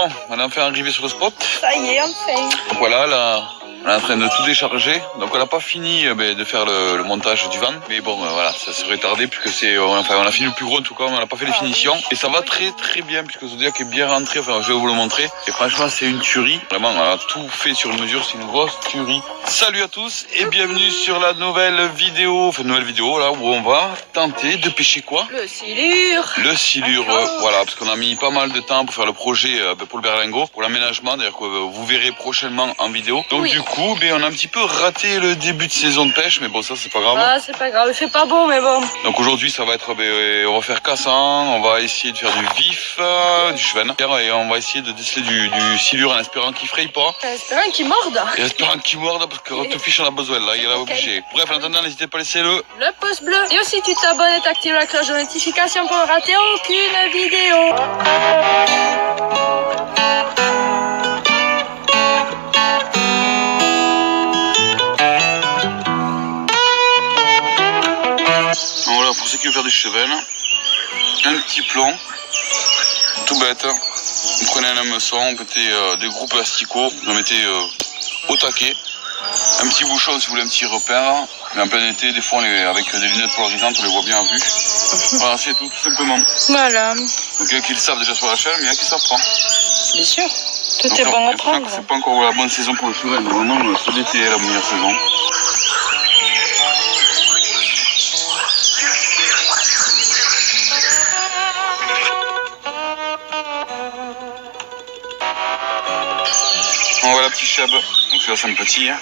Bon, on est enfin arrivé sur le spot. Ça y est, enfin. Voilà, là, on est en train de tout décharger. Donc on n'a pas fini de faire le montage du van. Mais bon, voilà, ça serait tardé puisque on a fini le plus gros en tout cas, on n'a pas fait les finitions. Et ça va très très bien puisque Zodiac est bien rentré, enfin je vais vous le montrer. Et franchement c'est une tuerie. Vraiment, on a tout fait sur mesure, c'est une grosse tuerie. Salut à tous et bienvenue sur la nouvelle vidéo là où on va tenter de pêcher quoi? Le silure. Le silure, voilà, parce qu'on a mis pas mal de temps pour faire le projet pour le berlingot, pour l'aménagement, d'ailleurs que vous verrez prochainement en vidéo. Donc du coup, on a un petit peu raté le début de saison de pêche, mais bon ça c'est pas grave. Ah c'est pas grave, il fait pas bon mais bon. Donc aujourd'hui ça va être, on va faire cassant, on va essayer de faire du vif, du cheven, et on va essayer de déceler du silure en espérant qu'il fraye pas. En espérant qu'il morde. Et en espérant qu'il morde parce que Rotofish en a besoin là, il est obligé. Bref, en attendant, n'hésitez pas à laisser le pouce bleu. Et aussi tu t'abonnes et t'actives la cloche de notification pour ne rater aucune vidéo. Voilà, pour ceux qui veulent faire du cheven, un petit plomb, tout bête. Vous prenez un hameçon, vous mettez des gros plasticots, vous en mettez au taquet. Un petit bouchon si vous voulez un petit repère. Mais en plein été, des fois avec des lunettes polarisantes, on les voit bien à vue. Voilà, c'est tout simplement. Voilà. Donc il y en a qui le savent déjà sur la chaîne, mais il y en a qui ne savent pas. Bien sûr. Tout donc, est bon à prendre. C'est pas encore la bonne saison pour le cheven. Normalement, c'est l'été la meilleure saison. On voit la petite chab, donc là c'est un petit. Hein.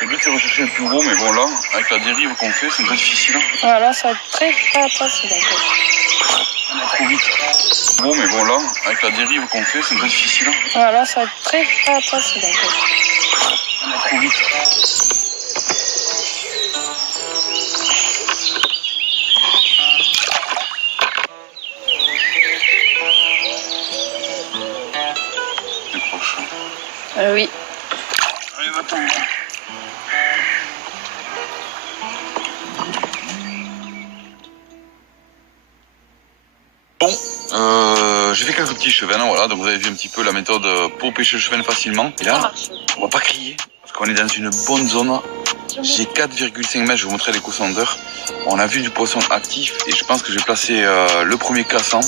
Le but c'est de rechercher le plus gros, mais bon là, avec la dérive qu'on fait, c'est un peu difficile. Voilà, ça va être très facile. Trop vite. Gros, mais bon là, avec la dérive qu'on fait, c'est un peu difficile. Voilà, ça va être très facile. Trop vite. Décroche. Oui. Allez, va-t'en. Bon, j'ai fait quelques petits chevens, voilà, donc vous avez vu un petit peu la méthode pour pêcher le cheven facilement. Et là, on va pas crier, parce qu'on est dans une bonne zone. J'ai 4,5 mètres, je vous montrerai les coussandeurs. On a vu du poisson actif et je pense que j'ai placé le premier cassant.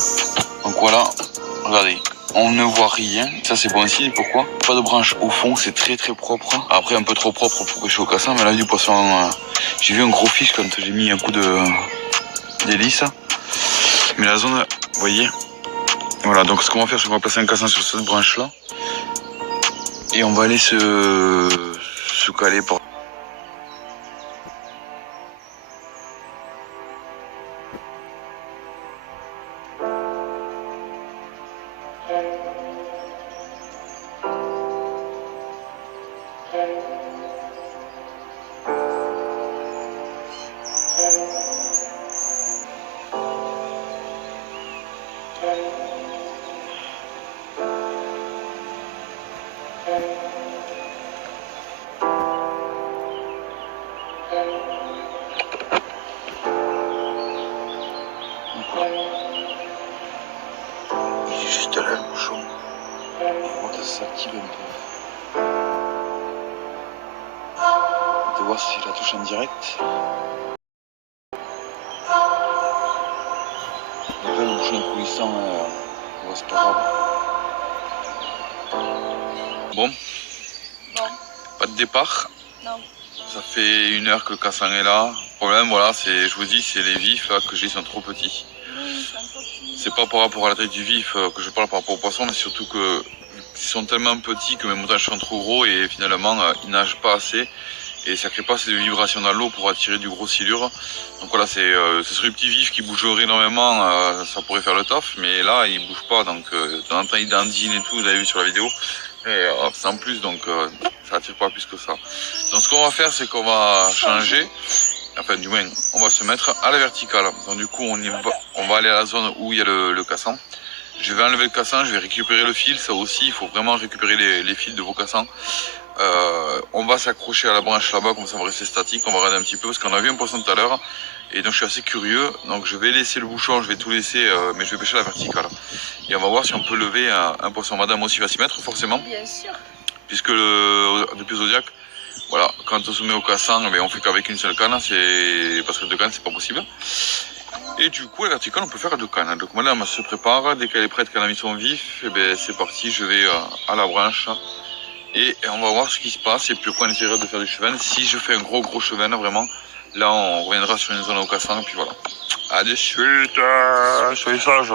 Donc voilà, regardez, on ne voit rien. Ça c'est bon signe, pourquoi? Pas de branche au fond, c'est très très propre. Après un peu trop propre pour pêcher au cassant, mais là du poisson, j'ai vu un gros fiche quand j'ai mis un coup d'hélice. Mais la zone, vous voyez, voilà, donc ce qu'on va faire, c'est qu'on va placer un cassant sur cette branche là et on va aller se caler pour... Il est juste là le bouchon. Et on va s'active un peu. On va voir si je la touche en direct. Donc là le bouchon est coulissant, c'est pas grave. Bon, pas de départ. Non. Ça fait 1 heure que le cassant est là. Le problème, voilà, c'est, je vous dis, c'est les vifs là que j'ai, sont trop petits. C'est pas par rapport à la taille du vif que je parle par rapport aux poissons, mais surtout que ils sont tellement petits que mes montages sont trop gros et finalement ils nagent pas assez et ça crée pas assez de vibrations dans l'eau pour attirer du gros silure. Donc voilà, ce serait des petits vifs qui bougeraient énormément, ça pourrait faire le taf, mais là ils bougent pas, donc de temps en temps ils dandinent et tout, vous avez vu sur la vidéo. Et sans plus, donc ça attire pas plus que ça. Donc ce qu'on va faire, c'est qu'on va changer. Enfin, du moins, on va se mettre à la verticale. Donc du coup, on va aller à la zone où il y a le cassant. Je vais enlever le cassant, je vais récupérer le fil. Ça aussi, il faut vraiment récupérer les fils de vos cassants. On va s'accrocher à la branche là-bas, comme ça on va rester statique. On va regarder un petit peu, parce qu'on a vu un poisson tout à l'heure. Et donc je suis assez curieux, donc je vais laisser le bouchon, je vais tout laisser, mais je vais pêcher à la verticale. Et on va voir si on peut lever un poisson. Madame aussi va s'y mettre forcément. Bien sûr. Puisque depuis Zodiac, voilà, quand on se met au cassan, mais on fait qu'avec une seule canne, c'est parce que deux cannes c'est pas possible. Et du coup, à la verticale, on peut faire deux cannes. Donc madame se prépare, dès qu'elle est prête, qu'elle a mis son vif, et ben c'est parti, je vais à la branche. Et on va voir ce qui se passe, et puis après on essaiera de faire du cheven. Si je fais un gros cheven, vraiment, là on reviendra sur une zone au cassan, et puis voilà. À de suite, soyez sages.